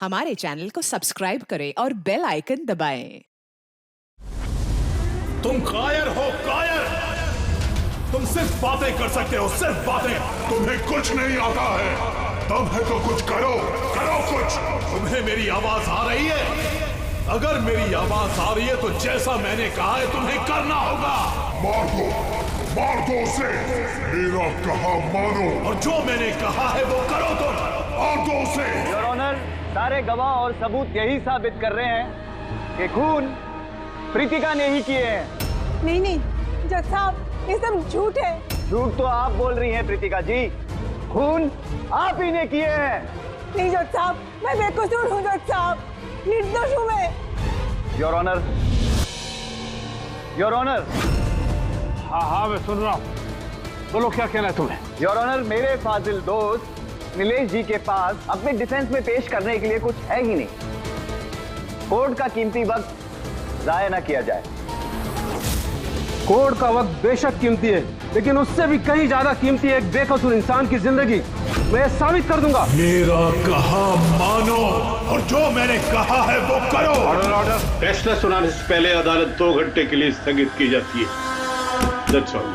हमारे चैनल को सब्सक्राइब करें और बेल आइकन दबाएं। तुम कायर हो, कायर। तुम सिर्फ बातें कर सकते हो, सिर्फ बातें। तुम्हें कुछ नहीं आता है। तब है तो कुछ करो, करो कुछ। तुम्हें मेरी आवाज आ रही है? अगर मेरी आवाज आ रही है तो जैसा मैंने कहा है तुम्हें करना होगा। मार दो उसे। मेरा कहा मानो और जो मैंने कहा है वो करो। तुम मार दो उसे। योर ऑनर, सारे गवाह और सबूत यही साबित कर रहे हैं कि खून प्रीतिका ने ही किए हैं। नहीं, जज साहब, ये सब झूठ है। झूठ तो आप बोल रही हैं प्रीतिका जी, खून आप ही ने किए हैं। नहीं जज साहब, मैं बेकसूर हूँ जज साहब, निर्दोष हूँ मैं। Your honour, your honour. हाँ मैं सुन रहा हूँ, बोलो क्या कहना है तुम्हें। योर ऑनर, मेरे फाजिल दोस्त नीलेश जी के पास अपने डिफेंस में पेश करने के लिए कुछ है ही नहीं। कोर्ट का कीमती वक्त जाया ना किया जाए। कोर्ट का वक्त बेशक कीमती है, लेकिन उससे भी कहीं ज्यादा कीमती है एक बेकसूर इंसान की जिंदगी। मैं साबित कर दूंगा। मेरा कहा मानो और जो मैंने कहा है वो करो। ऑर्डर। फैसला सुनाने से पहले अदालत 2 घंटे के लिए स्थगित की जाती है। That's all.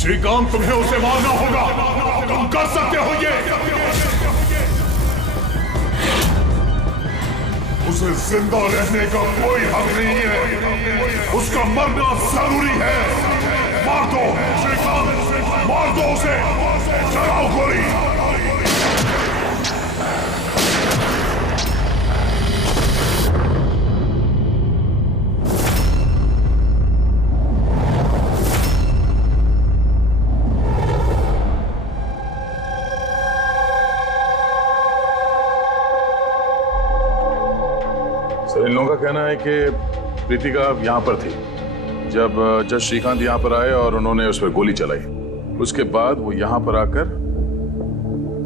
श्रीकांत, तुम्हें उसे मारना होगा। तुम कर सकते हो ये। उसे जिंदा रहने का कोई हक नहीं है। उसका मरना जरूरी है। मार दो श्रीकांत, मार दो उसे। चलाओ गोली। सर, इन लोगों का कहना है कि प्रीतिका यहाँ पर थी जब जज श्रीकांत यहाँ पर आए और उन्होंने उस पर गोली चलाई। उसके बाद वो यहाँ पर आकर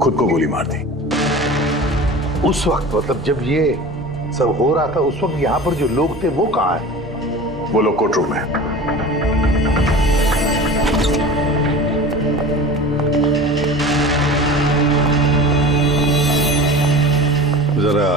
खुद को गोली मार दी। उस वक्त मतलब जब ये सब हो रहा था, उस वक्त यहाँ पर जो लोग थे वो कहाँ है? वो लोग कोर्ट रूम में। जरा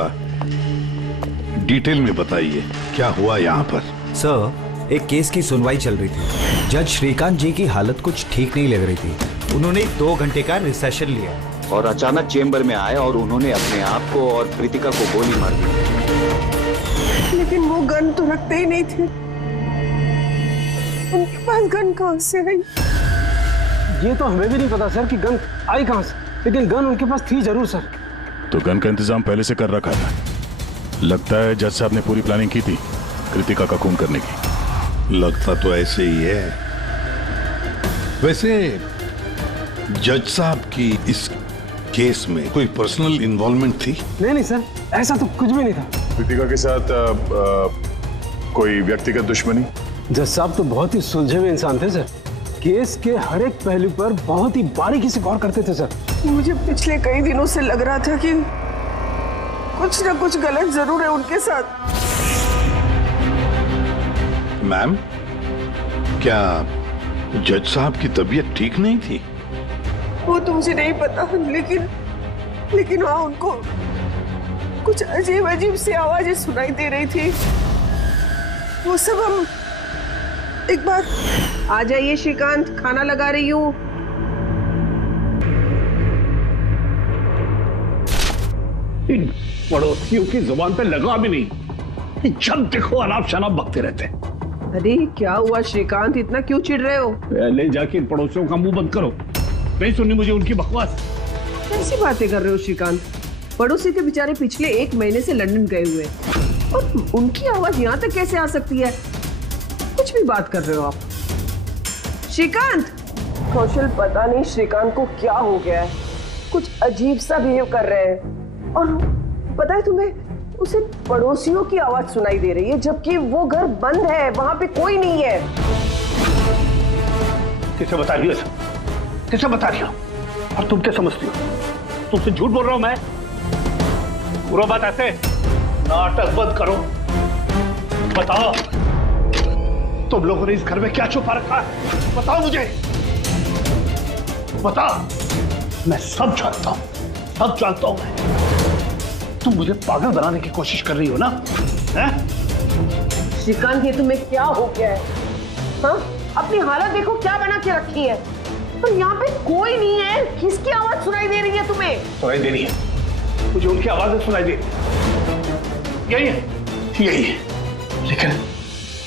डिटेल में बताइए क्या हुआ यहाँ पर। सर, एक केस की सुनवाई चल रही थी। जज श्रीकांत जी की हालत कुछ ठीक नहीं लग रही थी। उन्होंने 2 घंटे का रिसेशन लिया और अचानक चेंबर में आए और उन्होंने अपने आप को और प्रीतिका को गोली मार दी। लेकिन वो गन तो रखते ही नहीं थे। उनके पास गन कहाँ से आई? ये तो हमें भी नहीं पता सर कि गन आई कहाँ से, लेकिन गन उनके पास थी जरूर सर। तो गन का इंतजाम पहले से कर रखा था। लगता है जज साहब ने पूरी प्लानिंग की थी कृतिका का खून करने की। लगता तो ऐसे ही है। वैसे जज साहब की इस केस में कोई पर्सनल इन्वॉल्वमेंट थी? नहीं सर, ऐसा तो कुछ भी नहीं था। कृतिका के साथ कोई व्यक्तिगत दुश्मनी? जज साहब तो बहुत ही सुलझे हुए इंसान थे सर। केस के हर एक पहलू पर बहुत ही बारीकी से गौर करते थे सर। मुझे पिछले कई दिनों से लग रहा था कि कुछ ना कुछ गलत जरूर है उनके साथ। मैम, क्या जज साहब की तबीयत ठीक नहीं थी? वो तो मुझे नहीं पता, लेकिन हाँ, उनको कुछ अजीब सी आवाजें सुनाई दे रही थी। वो सब हम एक बार। आ जाइए श्रीकांत, खाना लगा रही हूँ। इन पड़ोसियों की जुबान पे लगा भी नहीं, जब देखो अनाप शनाप बकते रहते हैं। अरे क्या हुआ श्रीकांत, इतना क्यों चिढ़ रहे हो? पहले जाके इन पड़ोसियों का मुंह बंद करो। नहीं सुननी मुझे उनकी बकवास। कैसी बातें कर रहे हो श्रीकांत? पड़ोसी के बेचारे पिछले 1 महीने से लंदन गए हुए और उनकी आवाज यहाँ तक कैसे आ सकती है? कुछ भी बात कर रहे हो आप श्रीकांत। कौशल, पता नहीं श्रीकांत को क्या हो गया है, कुछ अजीब सा बिहेव कर रहे हैं। और पता है तुम्हें, उसे पड़ोसियों की आवाज सुनाई दे रही है जबकि वो घर बंद है, वहां पे कोई नहीं है। किसे बता रही हो? किसे बता रही हो? और तुम क्या समझती हो? तुमसे झूठ बोल रहा हूं मैं? पूरा बात ऐसे नाटक बंद करो बताओ, तुम लोगों ने इस घर में क्या छुपा रखा है? बताओ मुझे, बताओ। मैं सब जानता हूं, सब जानता हूं मैं। तुम मुझे पागल बनाने की कोशिश कर रही हो ना? हैं? श्रीकांत, ये तुम्हें क्या हो गया है? हाँ? अपनी हालत देखो क्या बना के रखी है। पर यहाँ पे कोई नहीं है। किसकी आवाज सुनाई दे रही है तुम्हें? सुनाई दे रही है, मुझे उनकी आवाजें सुनाई दे रही। यही है, यही है।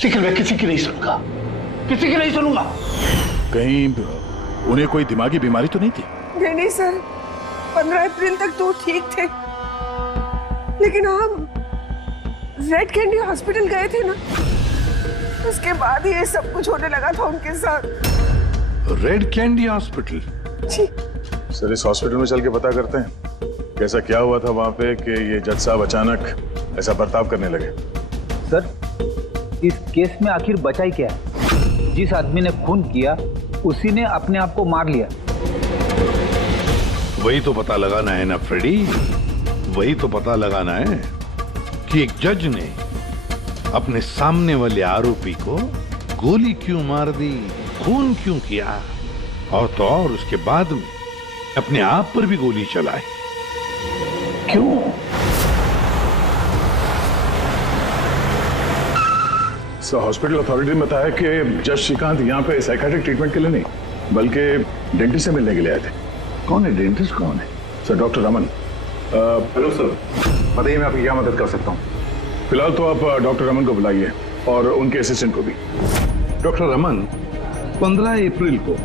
लेकिन मैं किसी की नहीं सुनूंगा, किसी की नहीं सुनूंगा। कहीं उन्हें कोई दिमागी बीमारी तो नहीं थी? नहीं सर, 15 अप्रैल तक तो ठीक थे, लेकिन हम रेड कैंडी हॉस्पिटल गए थे ना, उसके बाद ये सब कुछ होने लगा था उनके साथ। Red candy hospital? जी सर, इस हॉस्पिटल में चल के पता करते हैं कैसा क्या हुआ था वहां पे कि ये जज साहब अचानक ऐसा बर्ताव करने लगे। सर, इस केस में आखिर बचा ही क्या है? जिस आदमी ने खून किया उसी ने अपने आप को मार लिया। वही तो पता लगाना है ना फ्रेडी, वही तो पता लगाना है कि एक जज ने अपने सामने वाले आरोपी को गोली क्यों मार दी, खून क्यों किया, और तो और उसके बाद में अपने आप पर भी गोली चलाई। क्यों? सर, हॉस्पिटल अथॉरिटी ने बताया कि जज श्रीकांत यहाँ पे साइकियाट्रिक ट्रीटमेंट के लिए नहीं बल्कि डेंटिस्ट से मिलने के लिए आए थे। कौन है डेंटिस्ट? कौन है? Sir, doctor Raman. Hello sir, बताइए मैं आपकी क्या मदद कर सकता हूँ? फिलहाल तो आप डॉक्टर रमन को बुलाइए और उनके असिस्टेंट को भी। डॉक्टर रमन, 15 अप्रैल को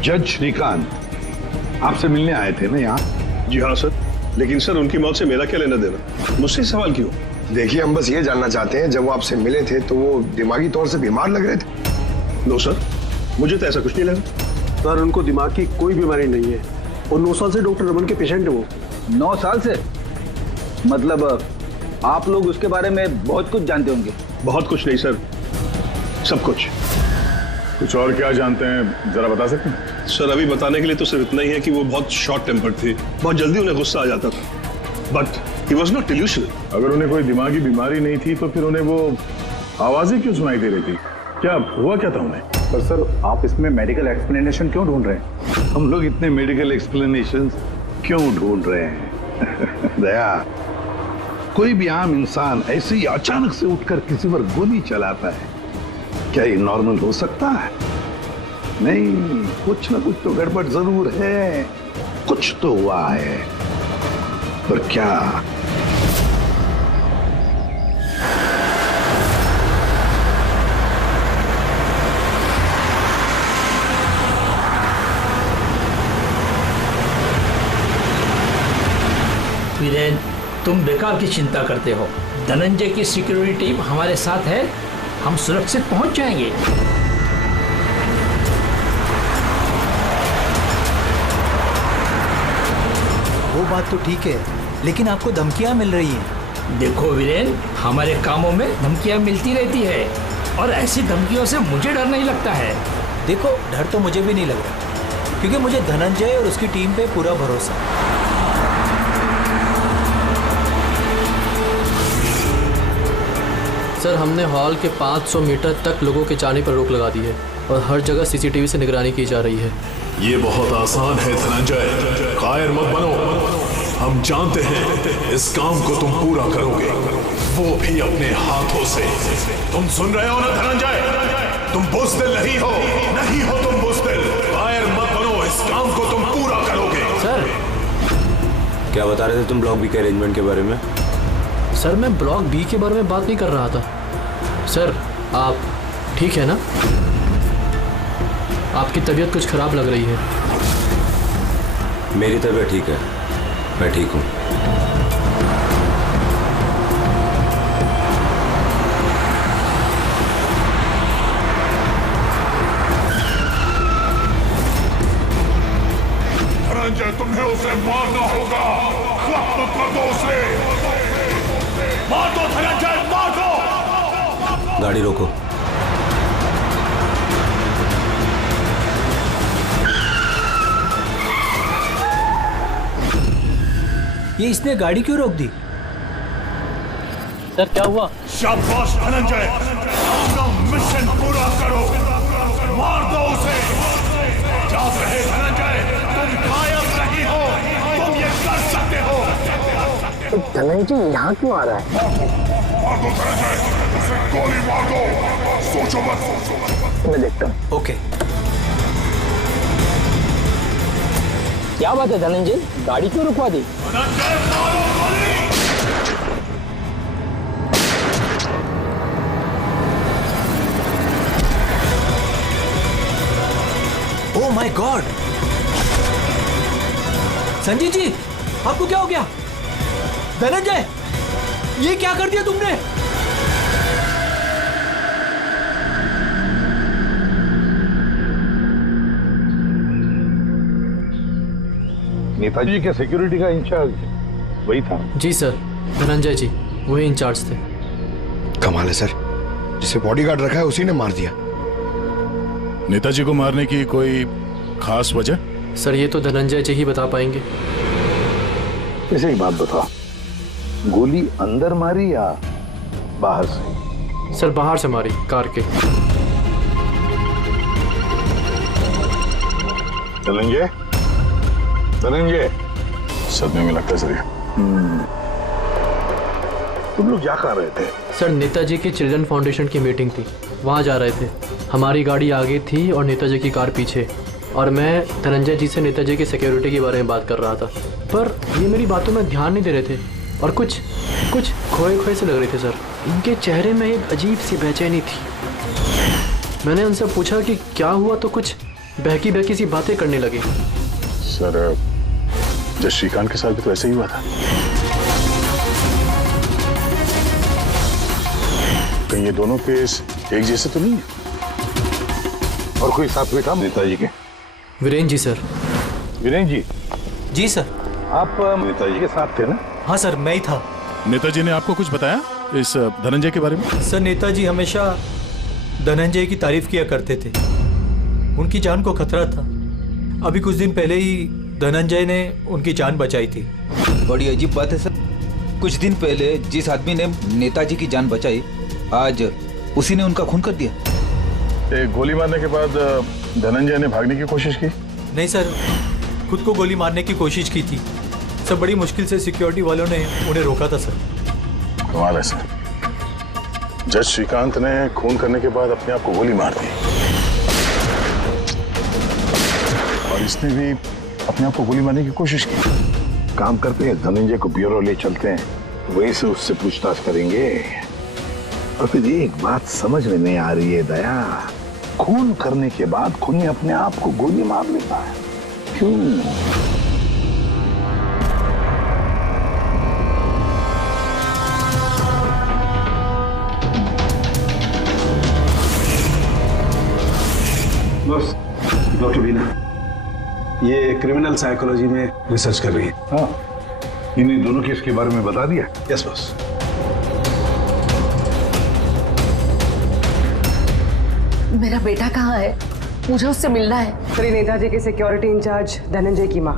जज श्रीकांत आपसे मिलने आए थे ना यहाँ? जी हाँ सर, लेकिन सर उनकी मौत से मेरा क्या लेना देना? मुझसे सवाल क्यों? देखिए, हम बस ये जानना चाहते हैं, जब वो आपसे मिले थे तो वो दिमागी तौर से बीमार लग रहे थे? नो सर, मुझे तो ऐसा कुछ नहीं लगा। सर, उनको दिमाग की कोई बीमारी नहीं है और 9 साल से डॉक्टर रमन के पेशेंट है वो। 9 साल से? मतलब आप लोग उसके बारे में बहुत कुछ जानते होंगे? बहुत कुछ नहीं सर, सब कुछ। कुछ और क्या जानते हैं, जरा बता सकते हैं? सर, अभी बताने के लिए तो सिर्फ इतना ही है कि वो बहुत शॉर्ट टेम्पर्ड थे, बहुत जल्दी उन्हें गुस्सा आ जाता था, but he was not delusional. अगर उन्हें कोई दिमागी बीमारी नहीं थी तो फिर उन्हें वो आवाजें क्यों सुनाई दे रही थी? क्या हुआ क्या था उन्हें? पर सर, आप इसमें मेडिकल एक्सप्लेनेशन क्यों ढूंढ रहे हैं? हम लोग इतने मेडिकल एक्सप्लेनेशन क्यों ढूंढ रहे हैं? दया, कोई भी आम इंसान ऐसे ही अचानक से उठकर किसी पर गोली चलाता है, क्या ये नॉर्मल हो सकता है? नहीं, कुछ ना कुछ तो गड़बड़ जरूर है, कुछ तो हुआ है, पर क्या? वीरेन, तुम बेकार की चिंता करते हो। धनंजय की सिक्योरिटी टीम हमारे साथ है, हम सुरक्षित पहुंच जाएंगे। वो बात तो ठीक है, लेकिन आपको धमकियां मिल रही हैं। देखो वीरेन, हमारे कामों में धमकियां मिलती रहती है और ऐसी धमकियों से मुझे डर नहीं लगता है। देखो, डर तो मुझे भी नहीं लग रहा, क्योंकि मुझे धनंजय और उसकी टीम पे पूरा भरोसा है। सर, हमने हॉल के 500 मीटर तक लोगों के जाने पर रोक लगा दी है और हर जगह सीसीटीवी से निगरानी की जा रही है। ये बहुत आसान है धनंजय, कायर मत बनो। हम जानते हैं इस काम को तुम पूरा करोगे, वो भी अपने हाथों से। तुम सुन रहे हो ना धनंजय, तुम बुज़दिल नहीं हो, नहीं हो तुम बुज़दिल। कायर मत बनो, इस काम को तुम पूरा करोगे। सर, क्या बता रहे थे तुम ब्लॉक बी के अरेंजमेंट के बारे में? सर, मैं ब्लॉक बी के बारे में बात नहीं कर रहा था। सर, आप ठीक है ना? आपकी तबीयत कुछ खराब लग रही है। मेरी तबीयत ठीक है, मैं ठीक हूँ। धनंजय, तुम्हें उसे मारना होगा। खत्म कर दो उसे, मार दो धनंजय, मार दो। गाड़ी रोको। ये इसने गाड़ी क्यों रोक दी? सर क्या हुआ? शाबाश धनंजय, अपना मिशन पूरा करो, मार दो उसे। याद रहे धनंजय, तुम कायर नहीं हो, तुम ये कर सकते हो। धनंजय यहाँ क्यों आ रहा है? मार दो धनंजय, उसे गोली मार दो, सोचो मत। मैं देखता हूँ। ओके। क्या बात है धनंजय, गाड़ी क्यों रुकवा दी? धनंजय मारो गोली। Oh my god! Sanjeev ji, आपको क्या हो गया? धनंजय, ये क्या कर दिया तुमने? नेताजी के सिक्योरिटी का इंचार्ज वही था? जी सर, धनंजय जी वही इंचार्ज थे। कमाल है सर, जिसे बॉडीगार्ड रखा है उसी ने मार दिया। नेताजी को मारने की कोई खास वजह? सर ये तो धनंजय जी ही बता पाएंगे। इसे एक बात बता, गोली अंदर मारी या बाहर से? सर बाहर से मारी, कार के। धनंजय, धनंजय, सदमे में लगता है सर। तुम लोग क्या कर रहे थे? सर नेताजी की चिल्ड्रन फाउंडेशन की मीटिंग थी, वहाँ जा रहे थे। हमारी गाड़ी आगे थी और नेताजी की कार पीछे, और मैं धनंजय जी से नेताजी की सिक्योरिटी के बारे में बात कर रहा था, पर ये मेरी बातों में ध्यान नहीं दे रहे थे और कुछ खोए खोए से लग रहे थे सर। इनके चेहरे में एक अजीब सी बेचैनी थी। मैंने उनसे पूछा कि क्या हुआ, तो कुछ बहकी सी बातें करने लगे। सर जब श्रीकांत के साथ भी तो ऐसे ही हुआ था। कहीं ये दोनों केस एक जैसे तो नहीं है? और कोई साथ में था नेताजी के? वीरेंद्र जी सर। वीरेंद्र जी? जी सर। आप नेताजी के साथ थे ना? हाँ सर, मैं ही था। नेताजी ने आपको कुछ बताया इस धनंजय के बारे में? सर नेताजी हमेशा धनंजय की तारीफ किया करते थे, उनकी जान को खतरा था। अभी कुछ दिन पहले ही धनंजय ने उनकी जान बचाई थी। बड़ी अजीब बात है सर, कुछ दिन पहले जिस आदमी ने नेताजी की जान बचाई, आज उसी ने उनका खून कर दिया। एक गोली मारने के बाद धनंजय ने भागने की कोशिश की? नहीं सर, खुद को गोली मारने की कोशिश की थी सर। बड़ी मुश्किल से सिक्योरिटी वालों ने उन्हें रोका था सर। कमाल है सर, जज श्रीकांत ने खून करने के बाद अपने आप को गोली मार दी, और इसने भी अपने आप को गोली मारने की कोशिश की। काम करते हैं, धनंजय को ब्यूरो ले चलते हैं, वहीं से उससे पूछताछ करेंगे। और फिर एक बात समझ में नहीं आ रही है दया, खून करने के बाद खूनी अपने आप को गोली मार लेता है, क्यों? बस डॉक्टर बीना ये क्रिमिनल साइकोलॉजी में रिसर्च कर रही है। हाँ, इन्हीं दोनों केस के बारे में बता दिया? Yes boss. मेरा बेटा कहाँ है? मुझे उससे मिलना है। श्री नेताजी के सिक्योरिटी इंचार्ज धनंजय की माँ।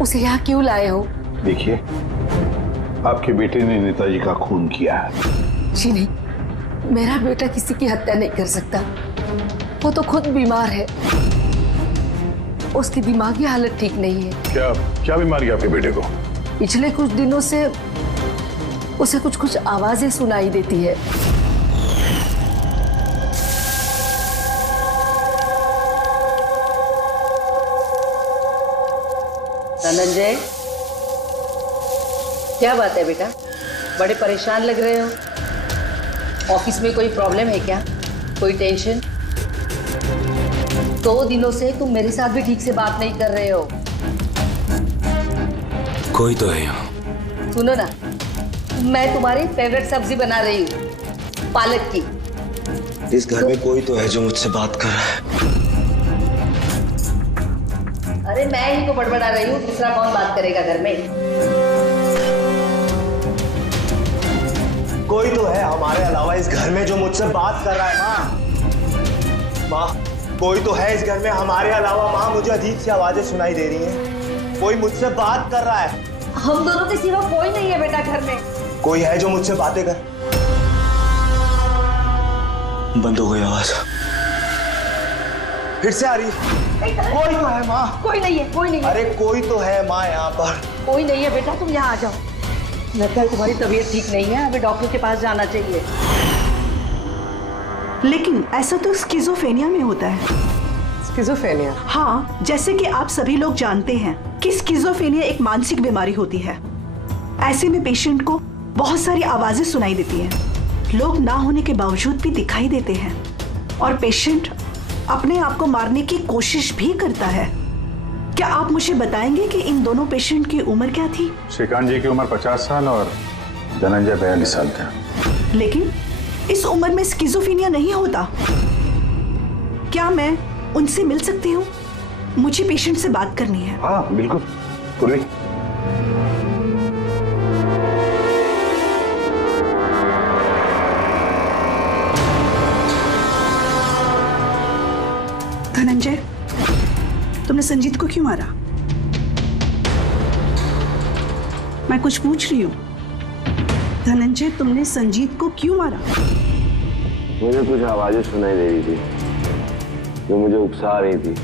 उसे यहाँ क्यों लाए हो? देखिए, आपके बेटे ने नेताजी का खून किया है। जी नहीं, मेरा बेटा किसी की हत्या नहीं कर सकता। वो तो खुद बीमार है, उसकी दिमागी हालत ठीक नहीं है। क्या बीमारी है आपके बेटे को? पिछले कुछ दिनों से उसे कुछ आवाजें सुनाई देती है। धनंजय, क्या बात है बेटा? बड़े परेशान लग रहे हो। ऑफिस में कोई प्रॉब्लम है क्या? कोई टेंशन? 2 दिनों से तुम मेरे साथ भी ठीक से बात नहीं कर रहे हो। कोई तो है यहाँ। सुनो ना, मैं तुम्हारी फेवरेट सब्जी बना रही हूँ, पालक की। इस घर में कोई तो है जो मुझसे बात कर रहा है। अरे मैं ही तो बड़बड़ा रही हूँ, दूसरा कौन बात करेगा घर में? कोई तो है हमारे अलावा इस घर में जो मुझसे बात कर रहा है। माँ, कोई तो है इस घर में हमारे अलावा। माँ, मुझे अजीब सी आवाजें सुनाई दे रही हैं, कोई मुझसे बात कर रहा है। हम दोनों के सिवा कोई नहीं है बेटा घर में। कोई है जो मुझसे बातें कर। बंद हो गई आवाज, फिर से आ रही है। कोई तो है माँ। कोई नहीं है, कोई नहीं है। अरे कोई तो है माँ यहाँ पर। कोई नहीं है बेटा, तुम यहाँ आ जाओ। लगता है तुम्हारी तबीयत ठीक नहीं है, हमें डॉक्टर के पास जाना चाहिए। लेकिन ऐसा तो स्किज़ोफ्रेनिया में होता है। स्किज़ोफ्रेनिया? हाँ, जैसे कि आप सभी लोग जानते हैं कि स्किज़ोफ्रेनिया एक मानसिक बीमारी होती है। ऐसे में पेशेंट को बहुत सारी आवाजें सुनाई देती हैं, लोग ना होने के बावजूद भी दिखाई देते हैं, और पेशेंट अपने आप को मारने की कोशिश भी करता है। क्या आप मुझे बताएंगे कि इन दोनों पेशेंट की उम्र क्या थी? श्रीकांत जी की उम्र 50 साल और धनंजय 42 साल का। लेकिन इस उम्र में स्किज़ोफ्रेनिया नहीं होता। क्या मैं उनसे मिल सकती हूँ? मुझे पेशेंट से बात करनी है। हाँ बिल्कुल, पूर्वी। धनंजय, तुमने संजीत को क्यों मारा? मैं कुछ पूछ रही हूँ। धनंजय, तुमने संजीत को क्यों मारा? मुझे कुछ आवाजें सुनाई दे रही थी जो मुझे उकसा रही थी।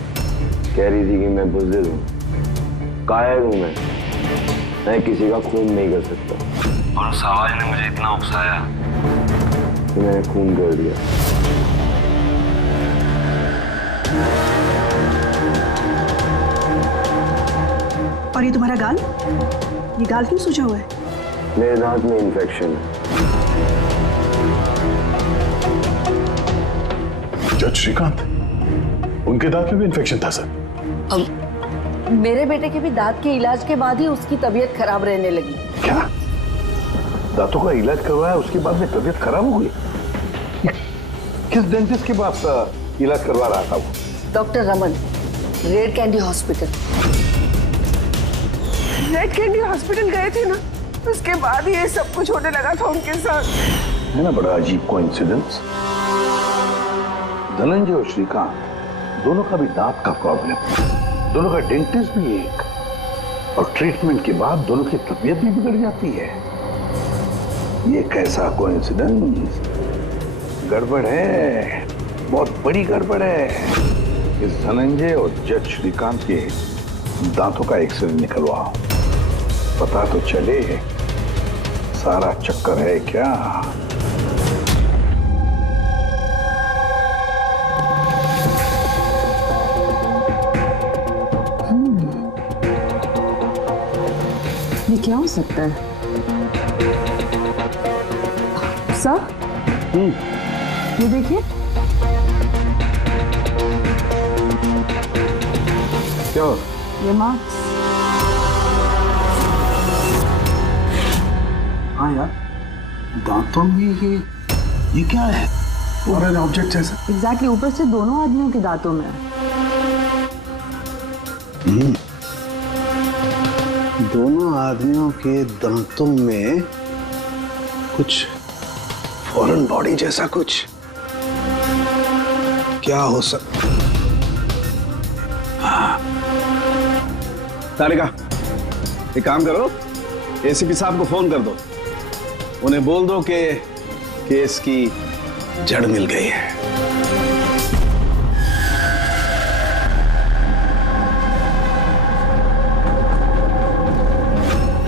कह रही थी कि मैं बुज़दिल हूँ, कायर हूँ, मैं किसी का खून नहीं कर सकता। और उस आवाज ने मुझे इतना उकसाया कि मैंने खून कर दिया। और ये तुम्हारा गाल? ये गाल क्यों सूजा हुआ है? मेरे दांत में इन्फेक्शन है। जज श्रीकांत, उनके दांत में भी इन्फेक्शन था सर? मेरे बेटे के भी दांत के इलाज के बाद ही उसकी तबीयत खराब रहने लगी। क्या? दांतों का इलाज करवाया, उसके बाद में तबीयत खराब हो गई? किस डेंटिस्ट के पास इलाज करवा रहा था वो? Doctor Raman, red candy hospital. Red candy hospital गए थे ना, उसके बाद ये सब कुछ होने लगा था उनके साथ। है ना बड़ा अजीब कोइंसिडेंस। धनंजय और श्रीकांत दोनों का भी दांत का प्रॉब्लम, दोनों का डेंटिस्ट भी एक, और ट्रीटमेंट के बाद दोनों की तबीयत भी बिगड़ जाती है। ये कैसा कोइंसिडेंस? गड़बड़ है, बहुत बड़ी गड़बड़ है। इस धनंजय और जज श्रीकांत के दांतों का एक्सरे निकलवाओ, पता तो चले सारा चक्कर है क्या। ये क्या हो सकता है? सर, ये देखिए। क्या? ये मार्क्स। हाँ यार, दांतों में ये क्या है? फॉरेन ऑब्जेक्ट है सर। एग्जैक्टली, ऊपर से दोनों आदमियों के दांतों में। दोनों आदमियों के दांतों में कुछ फॉरेन बॉडी जैसा कुछ क्या हो सकता? तारिका, एक काम करो, एसीपी साहब को फोन कर दो, उन्हें बोल दो कि केस की जड़ मिल गई है।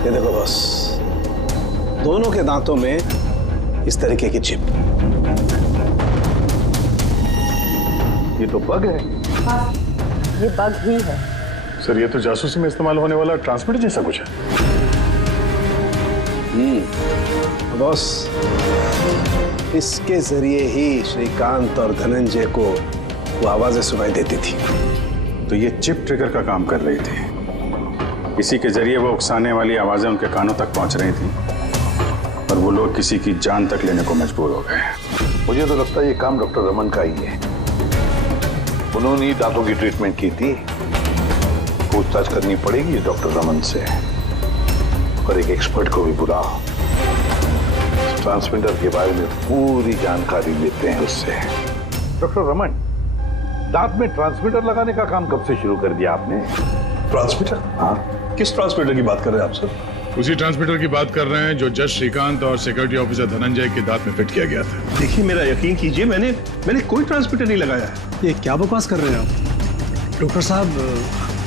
ये देखो बॉस, दोनों के दांतों में इस तरीके की चिप। ये तो बग है। हाँ, ये बग ही है। सर, ये तो जासूसी में इस्तेमाल होने वाला ट्रांसमीटर जैसा कुछ है। बॉस, इसके जरिए ही श्रीकांत और धनंजय को वो आवाजें सुनाई देती थी। तो ये चिप ट्रिगर का काम कर रही थी, इसी के जरिए वो उकसाने वाली आवाजें उनके कानों तक पहुंच रही थी और वो लोग किसी की जान तक लेने को मजबूर हो गए। मुझे तो लगता है ये काम डॉक्टर रमन का ही है। उन्होंने दांतों की ट्रीटमेंट की थी। पूछताछ करनी पड़ेगी डॉक्टर रमन से, और एक एक्सपर्ट को भी बुलाओ। ट्रांसमीटर के बारे में पूरी जानकारी लेते हैं उससे। डॉक्टर रमन, दांत में ट्रांसमीटर लगाने का काम कब से शुरू कर दिया आपने? ट्रांसमीटर? हाँ। किस ट्रांसमीटर की बात कर रहे हैं आप सर? उसी ट्रांसमीटर की बात कर रहे हैं जो जज श्रीकांत और सिक्योरिटी ऑफिसर धनंजय के दांत में फिट किया गया था। देखिए मेरा यकीन कीजिए, मैंने कोई ट्रांसमीटर नहीं लगाया है। ये क्या बकवास कर रहे हैं आप? डॉक्टर साहब,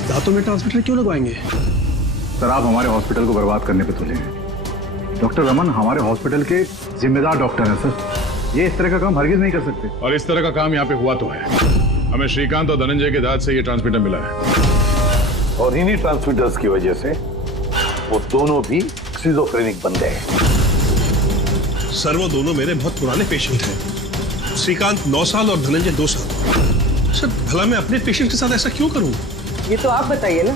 दांतों में ट्रांसमीटर क्यों लगवाएंगे? सर, आप हमारे हॉस्पिटल को बर्बाद करने पे तुले हैं। डॉक्टर रमन हमारे हॉस्पिटल के जिम्मेदार डॉक्टर हैं सर। ये इस तरह का काम हरगिज नहीं कर सकते। और इस तरह का काम यहाँ पे हुआ तो है। हमें श्रीकांत और धनंजय के दांत से ये ट्रांसमीटर मिला है और इन्हीं ट्रांसमीटर्स की वजह से वो दोनों भी स्किज़ोफ्रेनिक बन गए। सर वो दोनों मेरे बहुत पुराने पेशेंट हैं। श्रीकांत 9 साल और धनंजय 2 साल। सर भला मैं अपने पेशेंट के साथ ऐसा क्यों करूं? ये तो आप बताइए ना,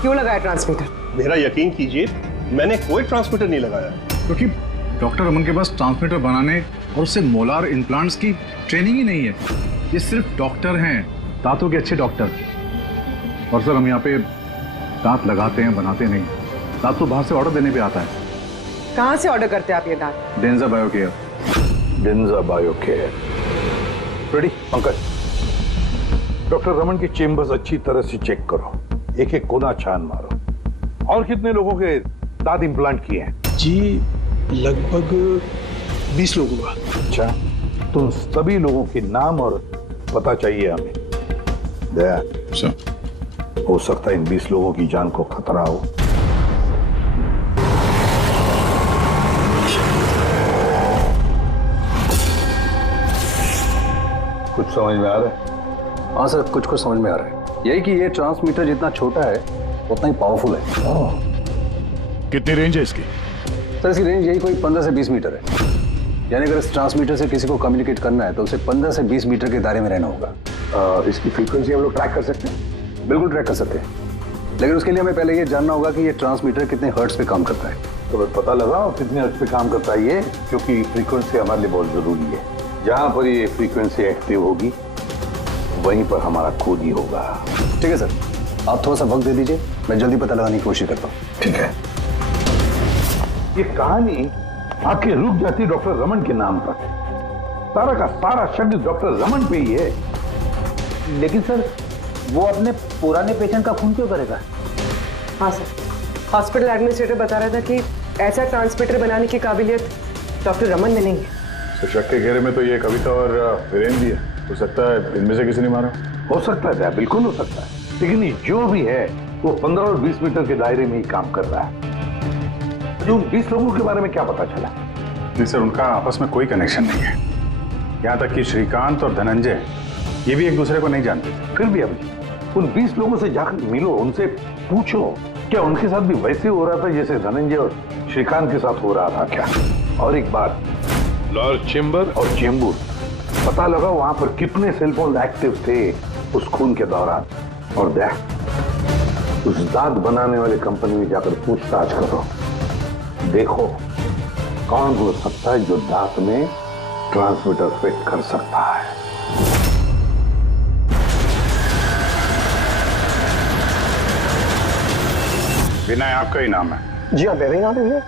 क्यों लगाया ट्रांसमीटर? मेरा यकीन कीजिए, मैंने कोई ट्रांसमीटर नहीं लगाया। क्योंकि डॉक्टर रमन के पास ट्रांसमीटर बनाने और उससे मोलार इम्प्लांट्स की ट्रेनिंग ही नहीं है। ये सिर्फ डॉक्टर हैं, दांतों के अच्छे डॉक्टर। और सर हम यहाँ पे दांत लगाते हैं, बनाते नहीं। दांत तो बाहर से ऑर्डर देने पे आता है। कहाँ से ऑर्डर करते हैं आप ये दांत? डेंजा बायोकेयर। डेंजा बायोकेयर। रेडी पंकज, डॉक्टर रमन के चेम्बर्स अच्छी तरह से चेक करो, एक एक कोना छान मारो। और कितने लोगों के दांत इम्प्लांट किए हैं? जी लगभग 20 लोगों का। अच्छा, तुम सभी लोगों के नाम और पता चाहिए हमें। दया सर, हो सकता है इन 20 लोगों की जान को खतरा हो। कुछ समझ में आ रहा है? हाँ सर, कुछ समझ में आ रहा है। यही कि ये ट्रांसमीटर जितना छोटा है उतना ही पावरफुल है। कितनी रेंज है इसकी? सर इसकी रेंज यही कोई 15 से 20 मीटर है। यानी अगर इस ट्रांसमीटर से किसी को कम्युनिकेट करना है तो उसे 15 से 20 मीटर के दायरे में रहना होगा। इसकी फ्रीक्वेंसी हम लोग ट्रैक कर सकते हैं? बिल्कुल ट्रैक कर सकते हैं, लेकिन उसके लिए हमें पहले ये जानना होगा कि ये ट्रांसमीटर कितने हर्ट्ज पे काम करता है। तो पता लगाओ कितने हर्ट्ज पे काम करता है ये, क्योंकि फ्रीक्वेंसी हमारे लिए बहुत जरूरी है। जहां पर ये फ्रीक्वेंसी एक्टिव होगी वहीं पर हमारा खोज ही होगा। ठीक है सर, आप थोड़ा सा वक्त दे दीजिए, मैं जल्दी पता लगाने की कोशिश करता हूँ। ठीक है। ये कहानी आके रुक जाती डॉक्टर रमन के नाम पर। सारा का सारा शब्द डॉक्टर रमन पे ही है। लेकिन सर वो अपने पुराने पेशेंट का खून क्यों करेगा? हाँ सर, हॉस्पिटल एडमिनिस्ट्रेटर बता रहा था कि ऐसा ट्रांसमीटर बनाने की काबिलियत डॉक्टर रमन में नहीं है। शक के घेरे में तो ये कविता और वीरेन भी है। हो सकता है इनमें से किसी ने मारा। हो सकता है, बिल्कुल हो सकता है, लेकिन ये जो भी है वो 15 और 20 मीटर के दायरे में ही काम कर रहा है। जो 20 लोगों के बारे में क्या पता चला? नहीं सर, उनका आपस में कोई कनेक्शन नहीं है। यहाँ तक कि श्रीकांत और धनंजय ये भी एक दूसरे को नहीं जानते। फिर भी अभी उन 20 लोगों से जाकर मिलो, उनसे पूछो क्या उनके साथ भी वैसे हो रहा था जैसे धनंजय और श्रीकांत के साथ हो रहा था क्या? और एक बात, लॉर्ड चेम्बर और चेंबूर, पता लगा वहां पर कितने सेलफोन एक्टिव थे उस खून के दौरान। और देख, उस दांत बनाने वाली कंपनी में जाकर पूछताछ करो, देखो कौन हो सकता है जो दांत में ट्रांसमीटर फिट कर सकता है। विनय आपका ही नाम है? जी हाँ, मेरा ही नाम है।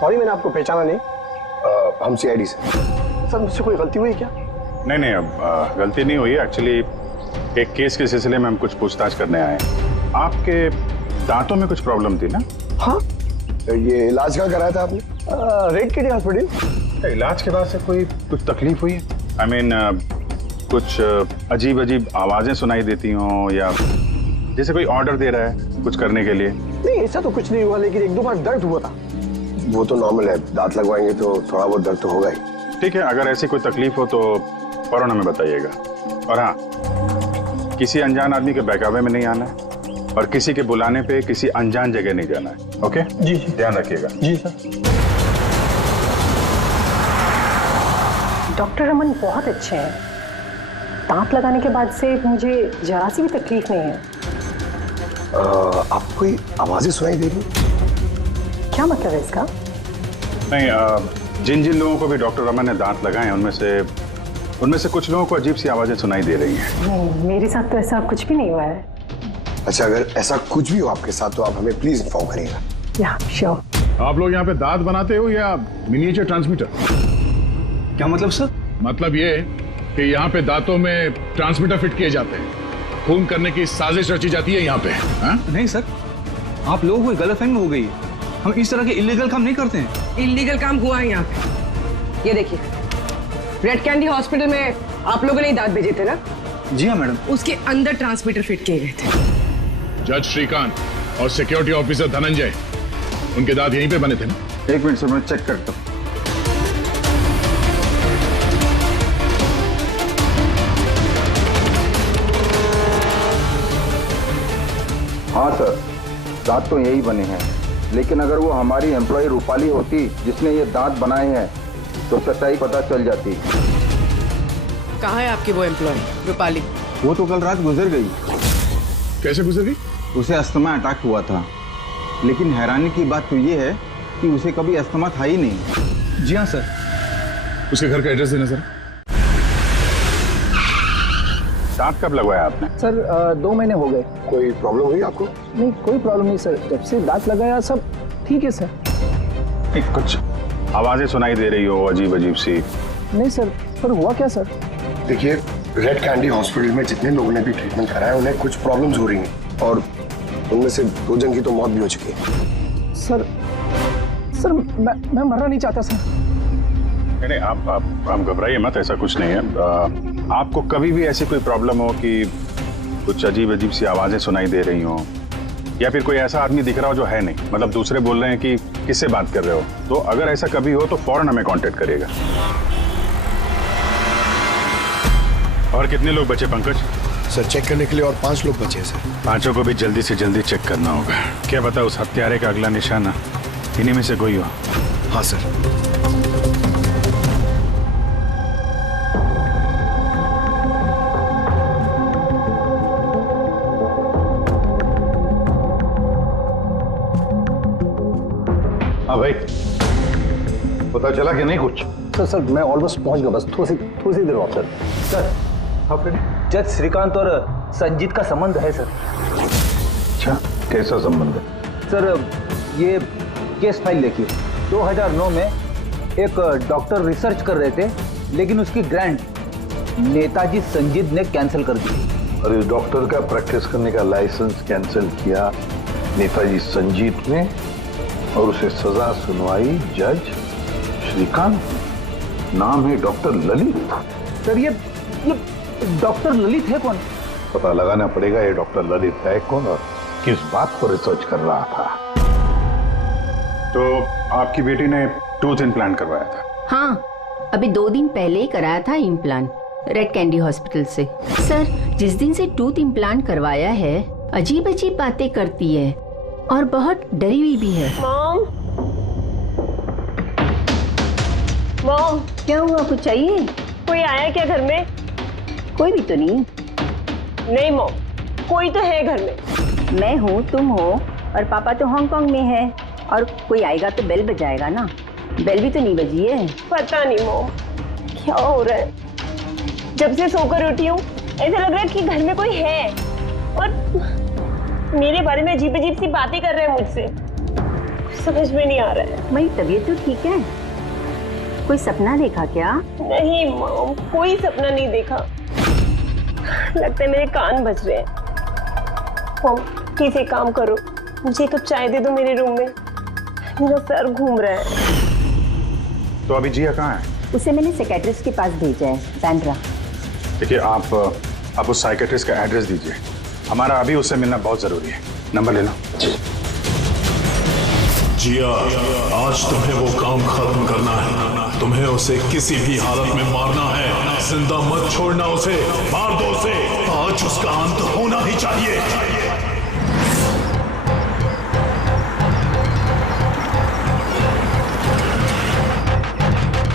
सॉरी मैंने आपको पहचाना नहीं। हम सीआईडी से। सर मुझसे कोई गलती हुई क्या? नहीं, अब गलती नहीं हुई। एक्चुअली एक केस के सिलसिले में हम कुछ पूछताछ करने आए। आपके दांतों में कुछ प्रॉब्लम थी ना? हाँ, ये इलाज कहाँ कराया था आपने? रेड किडी हॉस्पिटल। इलाज के बाद से कुछ तकलीफ हुई है? I mean, कुछ अजीब अजीब आवाजें सुनाई देती हों या जैसे कोई ऑर्डर दे रहा है कुछ करने के लिए? नहीं, ऐसा तो कुछ नहीं हुआ, लेकिन 1-2 बार दर्द हुआ था। वो तो नॉर्मल है, दांत लगवाएंगे तो थोड़ा बहुत दर्द तो होगा ही। ठीक है, अगर ऐसी कोई तकलीफ हो तो फौरन हमें बताइएगा। और हाँ, किसी अनजान आदमी के बहकावे में नहीं आना है और किसी के बुलाने पे किसी अनजान जगह नहीं जाना है। ओके जी, ध्यान रखिएगा। जी सर। डॉक्टर रमन बहुत अच्छे हैं। दांत लगाने के बाद से मुझे जरा सी भी तकलीफ नहीं है। आपको कोई आवाजें सुनाई दे रही? क्या मतलब है इसका? नहीं, जिन जिन लोगों को भी डॉक्टर रमन ने दांत लगाए उनमें से कुछ लोगों को अजीब सी आवाजें सुनाई दे रही हैं। नहीं, मेरे साथ तो ऐसा कुछ भी नहीं हुआ है। अच्छा, अगर ऐसा कुछ भी हो आपके साथ तो आप हमें प्लीज इन्फॉर्म करिएगा। या श्योर। आप लोग यहाँ पे दांत बनाते हो या मिनिएचर ट्रांसमीटर? क्या मतलब सर? मतलब ये कि यहाँ पे दांतों में ट्रांसमीटर फिट किए जाते हैं, खून करने की साजिश रची जाती है यहाँ पे। हा? नहीं सर, आप लोगों को गलतफहमी हो गई है। हम इस तरह के इलीगल काम नहीं करते हैं। इलीगल काम हुआ है यहाँ पे। ये देखिए, रेड कैंडी हॉस्पिटल में आप लोगों ने दांत भेजे थे ना? जी हाँ मैडम। उसके अंदर ट्रांसमीटर फिट किए गए थे। जज श्रीकांत और सिक्योरिटी ऑफिसर धनंजय, उनके दांत यहीं पे बने थे ना? 1 मिनट सर, मैं चेक करता हूँ। हाँ सर, दांत तो यही बने हैं, लेकिन अगर वो हमारी एम्प्लॉय रूपाली होती जिसने ये दांत बनाए हैं तो सच्चाई पता चल जाती। कहाँ है आपकी वो एम्प्लॉय रूपाली? वो तो कल रात गुजर गई। कैसे गुजर गई? उसे अस्थमा अटैक हुआ था, लेकिन हैरानी की बात तो ये है कि उसे कभी अस्थमा था ही नहीं। जी हाँ सर। उसके घर का एड्रेस देना सर। दांत कब लगवाया आपने? सर 2 महीने हो गए। कोई प्रॉब्लम हुई आपको? नहीं, कोई प्रॉब्लम नहीं सर, जब से दांत लगाया सब ठीक है सर। कुछ आवाजें सुनाई दे रही हो अजीब अजीब सी? नहीं सर, पर हुआ क्या सर? देखिए, रेड कैंडी हॉस्पिटल में जितने लोगों ने भी ट्रीटमेंट कराया उन्हें कुछ प्रॉब्लम्स हो रही हैं और उनमें से 2 जन की तो मौत भी हो चुकी है। सर मैं मरना नहीं चाहता सर। नहीं, आप घबराइए मत, ऐसा कुछ नहीं है। आपको कभी भी ऐसी कोई प्रॉब्लम हो कि कुछ अजीब अजीब सी आवाजें सुनाई दे रही हो, या फिर कोई ऐसा आदमी दिख रहा हो जो है नहीं, मतलब दूसरे बोल रहे हैं कि किससे बात कर रहे हो, तो अगर ऐसा कभी हो तो फौरन हमें कांटेक्ट करिएगा। और कितने लोग बचे पंकज? सर चेक करने के लिए और 5 लोग बचे हैं सर। 5 को भी जल्दी से जल्दी चेक करना होगा। क्या पता उस हत्यारे का अगला निशाना इन्हीं में से कोई हो। हाँ सर। हाँ भाई, पता चला कि नहीं कुछ? सर मैं ऑलमोस्ट पहुंच गया, बस थोड़ी सी देर और सर। हाँ फ्रेंड, जज श्रीकांत और संजीत का संबंध है सर। अच्छा, कैसा संबंध है? सर ये केस फाइल देखिए। 2009 में एक डॉक्टर रिसर्च कर रहे थे, लेकिन उसकी ग्रांट नेताजी संजीत ने कैंसिल कर दी। और इस डॉक्टर का प्रैक्टिस करने का लाइसेंस कैंसिल किया नेताजी संजीत ने, और उसे सजा सुनवाई जज श्रीकांत। नाम है डॉक्टर ललित। सर ये डॉक्टर ललित है कौन? पता लगाना पड़ेगा ये डॉक्टर ललित है कौन और किस बात पर रिसर्च कर रहा था। तो आपकी बेटी ने टूथ इम्प्लांट करवाया था? हाँ, अभी 2 दिन पहले ही कराया था इम्प्लांट रेड कैंडी हॉस्पिटल से। सर जिस दिन से टूथ इम्प्लांट करवाया है, अजीब अजीब बातें करती है और बहुत डरी हुई भी है। मॉम, क्या हुआ, कुछ चाहिए? कोई आया क्या घर में? कोई भी तो नहीं। नहीं मॉम, कोई तो है घर में। मैं हूँ, तुम हो, और पापा तो हांगकांग में है, और कोई आएगा तो बेल बजाएगा ना। बेल भी तो नहीं बजी है। पता नहीं मॉम क्या हो रहा है, जब से सोकर उठी हूँ ऐसा लग रहा है कि घर में कोई है और मेरे बारे में अजीब अजीब सी बातें कर रहे हैं मुझसे। समझ में नहीं आ रहा है। मेरी तबीयत तो ठीक है। कोई सपना देखा क्या? नहीं मॉम, कोई सपना नहीं देखा। लगता है मेरे कान बज रहे हैं। मॉम प्लीज एक काम करो, मुझे एक कप चाय दे दो मेरे रूम में, मेरा सर घूम रहा है। तो अभी जिया कहाँ है? उसे मैंने साइकियाट्रिस्ट के पास भेजा है, बैंड्रा। देखिए आप उस साइकियाट्रिस्ट का एड्रेस दीजिए, हमारा अभी उससे मिलना बहुत जरूरी है। नंबर ले लो। जिया, आज तुम्हें वो काम खत्म करना है। तुम्हें उसे किसी भी हालत में मारना है। जिंदा मत छोड़ना उसे, मार दो उसे। आज उसका अंत होना ही चाहिए।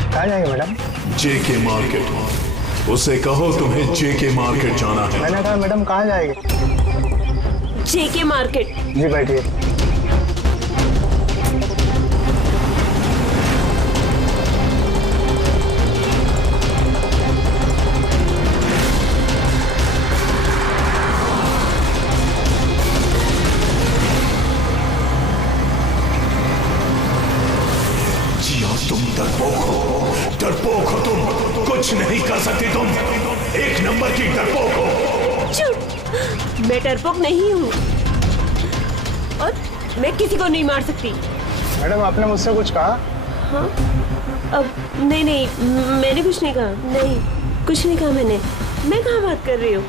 कहाँ जाएंगे मैडम? जेके मार्केट। उसे कहो तुम्हें जेके मार्केट जाना है। मैंने कहा मैडम कहाँ जाएंगे? जेके मार्केट। जी बैठिए। डरपोक हो तुम, कुछ नहीं कर सकती तुम। 1 नंबर की डरपोक हो। झूठ, मैं डरपोक नहीं हूँ और मैं किसी को नहीं मार सकती। मैडम आपने मुझसे कुछ कहा? हाँ अब नहीं, मैंने कुछ नहीं कहा। नहीं, कुछ नहीं कहा मैंने। मैं कहाँ बात कर रही हूँ?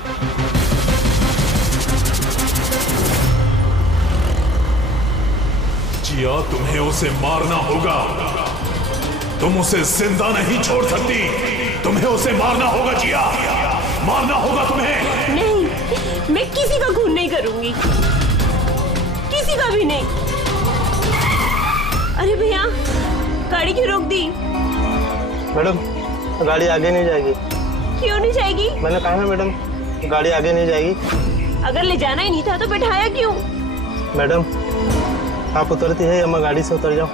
जिया, तुम्हें उसे मारना होगा। तुम उसे जिंदा नहीं छोड़ सकती। तुम्हें उसे मारना होगा जिया, मारना होगा तुम्हें। नहीं, मैं किसी का खून नहीं करूंगी, किसी का भी नहीं। अरे भैया, गाड़ी क्यों रोक दी? मैडम, गाड़ी आगे नहीं जाएगी। क्यों नहीं जाएगी? मैंने कहा ना मैडम, गाड़ी आगे नहीं जाएगी। अगर ले जाना ही नहीं था तो बैठाया क्यों? मैडम, आप उतरती है या मैं गाड़ी से उतर जाऊं?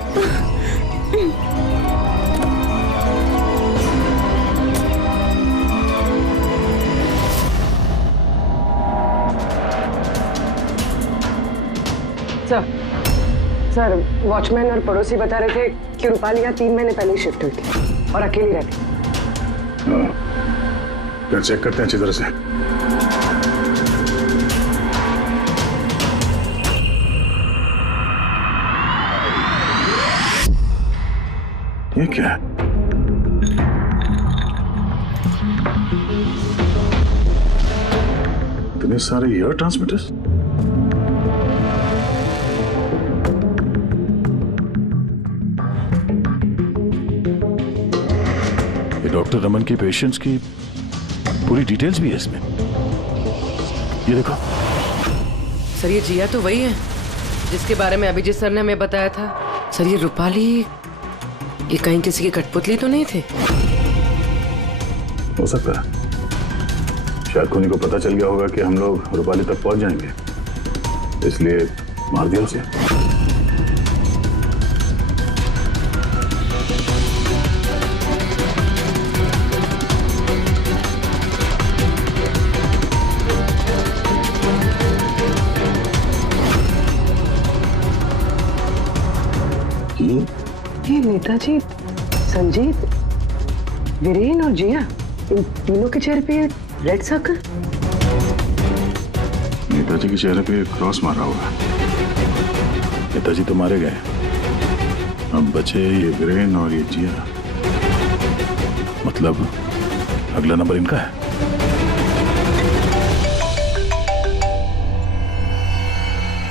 सर, वॉचमैन और पड़ोसी बता रहे थे कि रूपाली यहाँ 3 महीने पहले शिफ्ट हुई थी और अकेली रहती। फिर चेक करते हैं अच्छी तरह से। ये क्या है? इतने सारे एयर ट्रांसमिटर्स। डॉक्टर रमन के पेशेंट्स की पूरी डिटेल्स भी है इसमें। ये देखो। सर, ये जिया तो वही है जिसके बारे में अभिजीत सर ने हमें बताया था। सर, ये रूपाली, ये कहीं किसी की कठपुतली तो नहीं थे? हो सकता है। शायद खुनी को पता चल गया होगा कि हम लोग रूपाली तक पहुंच जाएंगे, इसलिए मार दिया उसे। ये नेताजी, संजीत, वीरेन और जिया, इन तीनों के चेहरे पे रेड सर्कल। नेताजी के चेहरे पे क्रॉस मारा हुआ। नेताजी तो मारे गए, अब बचे ये वीरेन और ये जिया। मतलब अगला नंबर इनका है।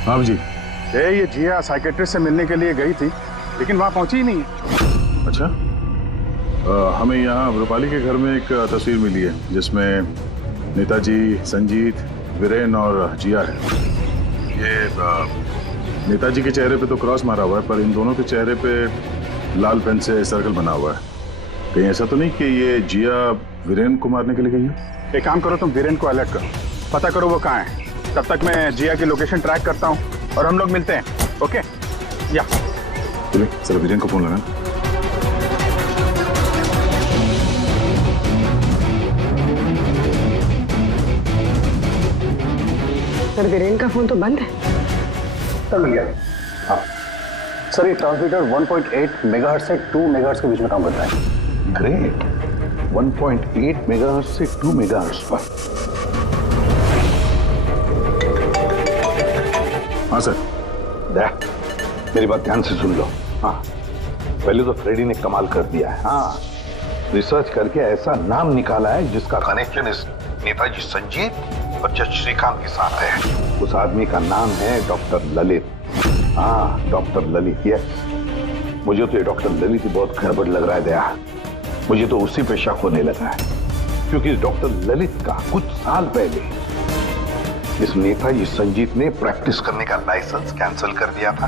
हाँ जी। ये जिया साइकेट्रिस्ट से मिलने के लिए गई थी, लेकिन वहां पहुंची ही नहीं है। अच्छा, हमें यहाँ रूपाली के घर में एक तस्वीर मिली है जिसमें नेताजी, संजीत, वीरेन और जिया है। ये नेताजी के चेहरे पे तो क्रॉस मारा हुआ है, पर इन दोनों के चेहरे पे लाल पेन से सर्कल बना हुआ है। कहीं ऐसा तो नहीं कि ये जिया वीरेन को मारने के लिए गई है? एक काम करो, तुम वीरेन को अलर्ट करो, पता करो वो कहाँ है। तब तक मैं जिया की लोकेशन ट्रैक करता हूँ और हम लोग मिलते हैं। ओके? या चलिए, सर वीरेन को फोन लगाना। सर, वीरेन का फोन तो बंद है। सर मिल गया। हाँ सर, ये ट्रांसमीटर 1.8 मेगाहर्ट्ज से 2 मेगाहर्ट्ज के बीच में काम करता है। ग्रेट। 1.8 मेगाहर्ट्ज से 2 मेगाहर्ट्ज पर। हाँ सर। मेरी बात ध्यान से सुन लो। हाँ, पहले तो फ्रेडी ने कमाल कर दिया है। हाँ, रिसर्च करके ऐसा नाम निकाला है जिसका कनेक्शन इस नेताजी संजीत और जज श्रीकांत के साथ है। उस आदमी का नाम है डॉक्टर ललित। हाँ, डॉक्टर ललित। यस, मुझे तो ये डॉक्टर ललित ही बहुत गड़बड़ लग रहा है दया। मुझे तो उसी पे शक होने लगा है, क्योंकि डॉक्टर ललित का कुछ साल पहले इस नेताजी संजीत ने प्रैक्टिस करने का लाइसेंस कैंसिल कर दिया था,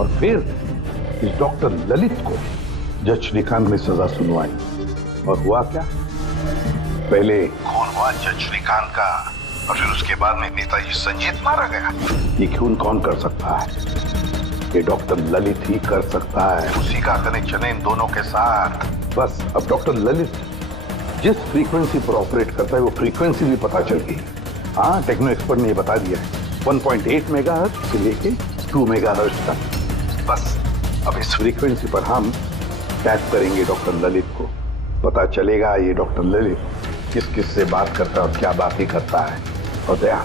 और फिर इस डॉक्टर ललित को जज श्रीकांत ने सजा सुनवाई। और हुआ क्या? पहले खून हुआ जज श्रीकांत का, और फिर उसके बाद में नेताजी संजीत मारा गया। ये खून कौन कर सकता है? ये डॉक्टर ललित ही कर सकता है। उसी का कनेक्शन है इन दोनों के साथ। बस अब डॉक्टर ललित जिस फ्रीक्वेंसी पर ऑपरेट करता है वो फ्रीक्वेंसी भी पता चल गई। हाँ, टेक्नो एक्सपर्ट ने ये बता दिया है, 1.8 मेगाहर्ट्ज से लेके 2 मेगाहर्ट्ज तक। बस अब इस फ्रीक्वेंसी पर हम टैप करेंगे डॉक्टर ललित को, पता चलेगा ये डॉक्टर ललित किस किस से बात करता है और क्या बातें करता है। और दया,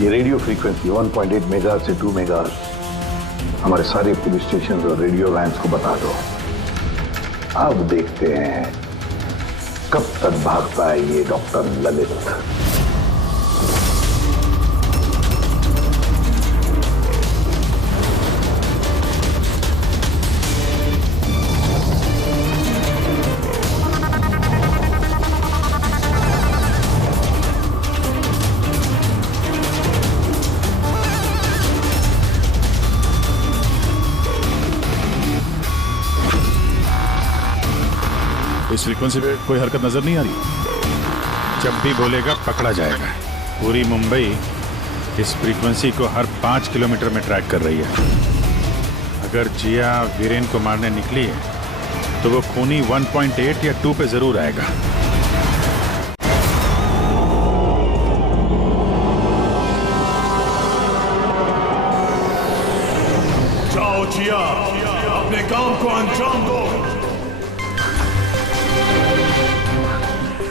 ये रेडियो फ्रीक्वेंसी 1.8 मेगाहर्ट्ज से 2 मेगाहर्ट्ज हमारे सारे पुलिस स्टेशन और रेडियो वैन्स को बता दो। अब देखते हैं कब तक भाग पाए ये डॉक्टर ललित। इस फ्रीक्वेंसी पे कोई हरकत नजर नहीं आ रही। जब भी बोलेगा पकड़ा जाएगा। पूरी मुंबई इस फ्रीक्वेंसी को हर 5 किलोमीटर में ट्रैक कर रही है। अगर जिया वीरेन को मारने निकली है तो वो खूनी 1.8 या 2 पे जरूर आएगा। जाओ जिया, अपने काम को अंजाम दो।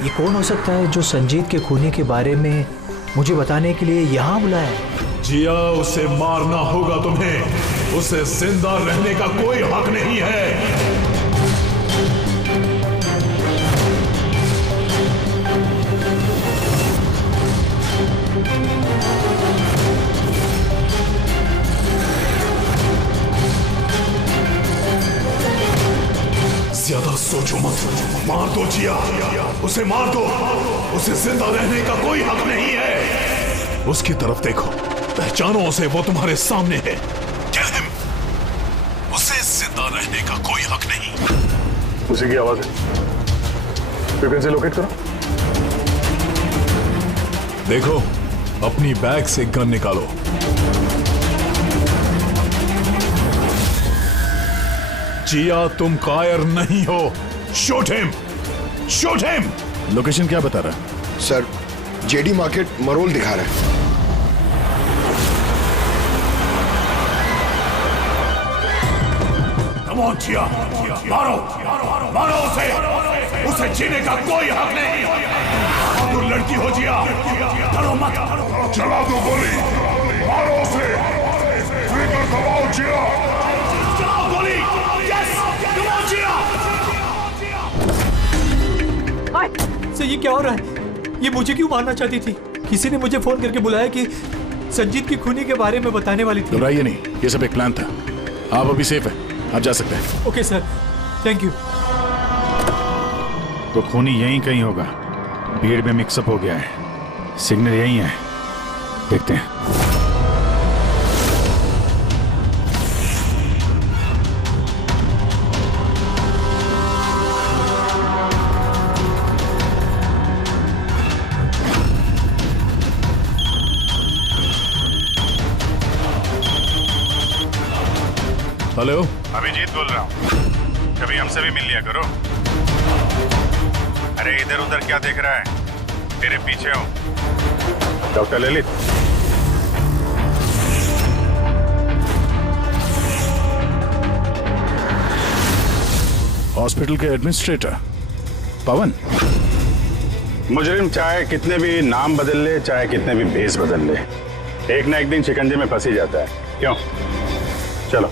ये कौन हो सकता है जो संजीत के खूनी के बारे में मुझे बताने के लिए यहाँ बुलाया है? जिया, उसे मारना होगा तुम्हें। उसे जिंदा रहने का कोई हक नहीं है। ज्यादा सोचो मत, मार दो जिया, उसे मार दो। उसे जिंदा रहने का कोई हक नहीं है। उसकी तरफ देखो, पहचानो उसे, वो तुम्हारे सामने है। Kill him। उसे जिंदा रहने का कोई हक नहीं। उसी की आवाज है। फ्रीक्वेंसी लोकेट करो। देखो, अपनी बैग से गन निकालो। जिया, तुम कायर नहीं हो। Shoot him, shoot him. Location क्या बता रहा है? सर, जेडी मार्केट मरोल दिखा रहा है। कम ऑन जिया, मारो, मारो उसे। उसे जीने का कोई हक नहीं। तुम लड़की हो जिया, डरो मत। चला दो गोली, मारो उसे। ट्रिगर दबाओ जिया, चलाओ गोली। Yes, come on Jiya. Sir, ये क्या हो रहा है? ये मुझे क्यों मारना चाहती थी? किसी ने मुझे फोन करके बुलाया कि संजीत की खूनी के बारे में बताने वाली थी। घबराइए नहीं, ये सब एक प्लान था। आप अभी सेफ है, आप जा सकते हैं। Okay sir, thank you. तो खूनी यहीं कहीं होगा। भीड़ में मिक्सअप हो गया है। सिग्नल यहीं है, देखते हैं। हेलो, अभिजीत बोल रहा हूँ। कभी हमसे भी मिल लिया करो। अरे इधर उधर क्या देख रहा है? तेरे पीछे हूँ। डॉक्टर ललित। हॉस्पिटल के एडमिनिस्ट्रेटर पवन। मुजरिम चाहे कितने भी नाम बदल ले, चाहे कितने भी भेष बदल ले, एक ना एक दिन शिकंजे में फंस ही जाता है। क्यों? चलो।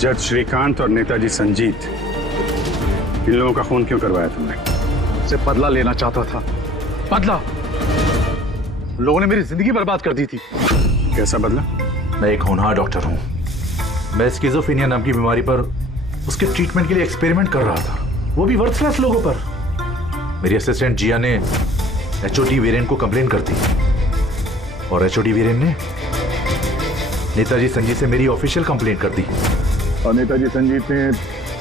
जज श्रीकांत और नेताजी संजीत, इन लोगों का खून क्यों करवाया तुमने? से बदला लेना चाहता था। बदला? लोगों ने मेरी जिंदगी बर्बाद कर दी थी। कैसा बदला? मैं एक होनहार डॉक्टर हूं। मैं स्किज़ोफ्रेनिया नाम की बीमारी पर उसके ट्रीटमेंट के लिए एक्सपेरिमेंट कर रहा था, वो भी वर्थलेस लोगों पर। मेरी असिस्टेंट जिया ने एचओडी वीरेन को कंप्लेन कर दी और एचओडी वीरेन ने नेताजी संजीत से मेरी ऑफिशियल कंप्लेन कर दी। और नेताजी संजीत ने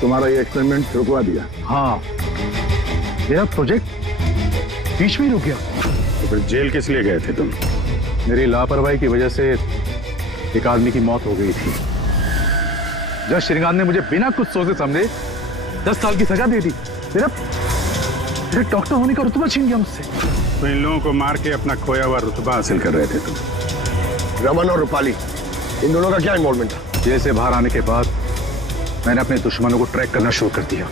तुम्हारा ये एक्सपेरिमेंट रुकवा दिया? हाँ, मेरा प्रोजेक्ट बीच में ही रुक गया। तो फिर जेल किस लिए गए थे तुम? मेरी लापरवाही की वजह से एक आदमी की मौत हो गई थी। जज श्रीकांत ने मुझे बिना कुछ सोचे समझे 10 साल की सजा दे दी। डॉक्टर होने का रुतबा छीन गया मुझसे। तो इन लोगों को मार के अपना खोया हुआ रुतबा हासिल कर रहे थे तुम। रमन और रूपाली, इन दोनों का क्या इन्वॉल्वमेंट था? जेल से बाहर आने के बाद मैंने अपने दुश्मनों को ट्रैक करना शुरू कर दिया।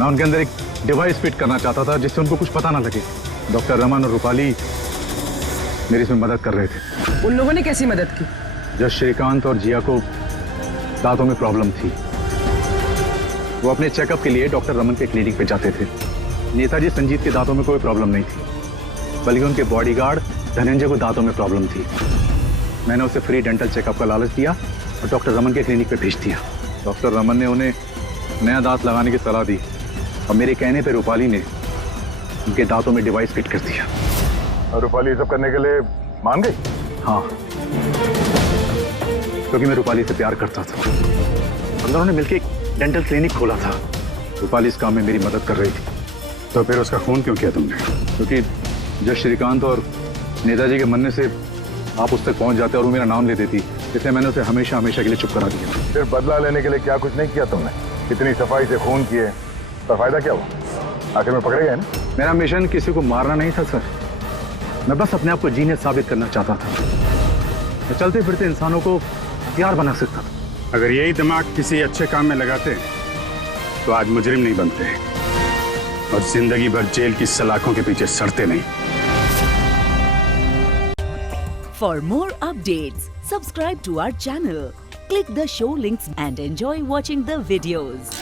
मैं उनके अंदर एक डिवाइस फिट करना चाहता था जिससे उनको कुछ पता ना लगे। डॉक्टर रमन और रूपाली मेरी इसमें मदद कर रहे थे। उन लोगों ने कैसी मदद की? जब श्रीकांत और जिया को दांतों में प्रॉब्लम थी, वो अपने चेकअप के लिए डॉक्टर रमन के क्लिनिक पे जाते थे। नेताजी संजीत के दांतों में कोई प्रॉब्लम नहीं थी, बल्कि उनके बॉडीगार्ड धनंजय को दांतों में प्रॉब्लम थी। मैंने उसे फ्री डेंटल चेकअप का लालच दिया और डॉक्टर रमन के क्लिनिक पे भेज दिया। डॉक्टर रमन ने उन्हें नया दांत लगाने की सलाह दी और मेरे कहने पे रूपाली ने उनके दांतों में डिवाइस फिट कर दिया। और रूपाली सब करने के लिए मान गई? हाँ, क्योंकि मैं रूपाली से प्यार करता था। हम दोनों ने मिलकर एक डेंटल क्लिनिक खोला था। रूपाली इस काम में मेरी मदद कर रही थी। तो फिर उसका खून क्यों किया तुमने? क्योंकि जब श्रीकांत और नेताजी के मरने से आप उस तक पहुंच जाते और वो मेरा नाम ले देती, इसलिए मैंने उसे हमेशा हमेशा के लिए चुप करा दिया। फिर बदला लेने के लिए क्या कुछ नहीं किया तुमने? इतनी सफाई से खून किए तो फायदा क्या हुआ? आखिर में पकड़े गए ना? मेरा मिशन किसी को मारना नहीं था सर, मैं बस अपने आप को जीनियस साबित करना चाहता था। मैं चलते फिरते इंसानों को हथियार बना सकता था। अगर यही दिमाग किसी अच्छे काम में लगाते तो आज मुजरिम नहीं बनते और जिंदगी भर जेल की सलाखों के पीछे सड़ते नहीं। For more updates, subscribe to our channel, click the show links and enjoy watching the videos.